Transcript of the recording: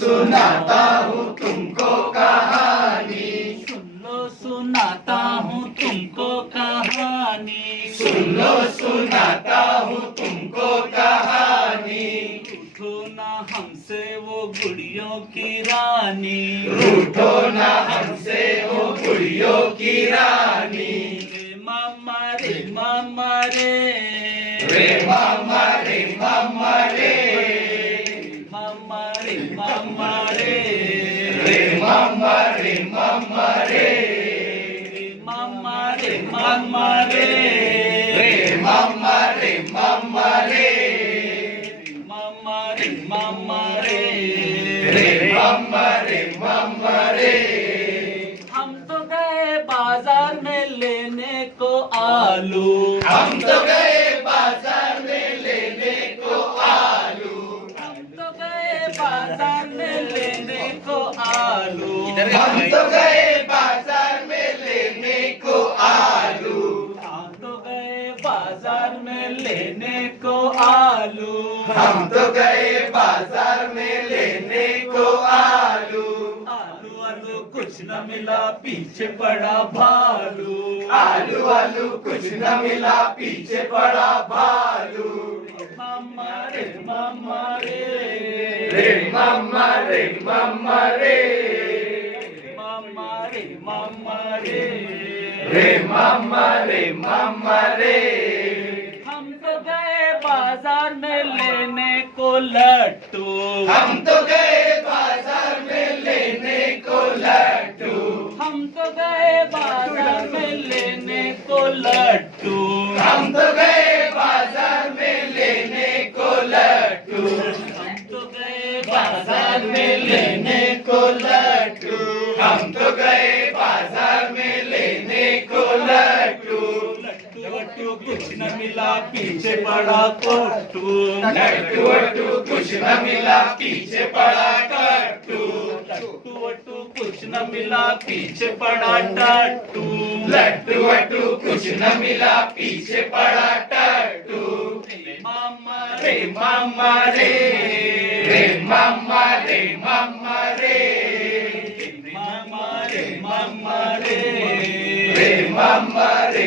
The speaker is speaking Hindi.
सुनाता हूँ तुमको कहानी। सुन लो सुनाता हूँ तुमको कहानी। सुन लो सुनाता हूँ तुमको कहानी। रूठो ना हमसे वो गुड़ियों की रानी। रूठो ना हमसे वो गुड़ियों की रानी। रे मामा रे मामा रे। रे मामा रे मामा रे। मामा रे मामा रे। रे मामा रे मामा रे। मामा रे मामा रे। रे मामा रे मामा रे। मामा रे मामा रे। रे मामा रे मामा रे। हम तो गए बाजार में लेने को आलू। हम तो गए बाजार में लेने को आलू। हम तो गए बाजार में लेने को आलू। हम तो गए बाजार में लेने को आलू। हम तो गए बाजार में लेने को आलू। हम तो गए बाजार में लेने को आलू। आलू आलू कुछ न मिला पीछे पड़ा भालू। आलू आलू कुछ न मिला पीछे पड़ा भालू। मामा रे मामा रे। रे मामा रे मामा रे। मामा रे मामा रे। रे मामा रे मामा रे। हम तो गए बाजार में लेने को लट्टू। हम तो गए बाजार में लेने को लड्डू। हम तो गए बाजार में लेने को लट्टू। हम तो गए बाजार में लेने को लड्डू। हम तो गए बाजार में लेने को लट्टू। हम तो गए बाजार में लेने को लड्डू। लट्टू वट्टू कुछ न मिला पीछे पड़ा कोट्टू। लड्डू वड्डू कुछ न मिला पीछे पड़ा कट्टू। लट्टू वट्टू कुछ न मिला पीछे पड़ा टट्टू। लड्डू वड्डू कुछ न मिला पीछे पड़ा टट्टू। मामा रे मामा रे। रे मामा रे मामा रे। मामा रे मामा रे। रे मामा रे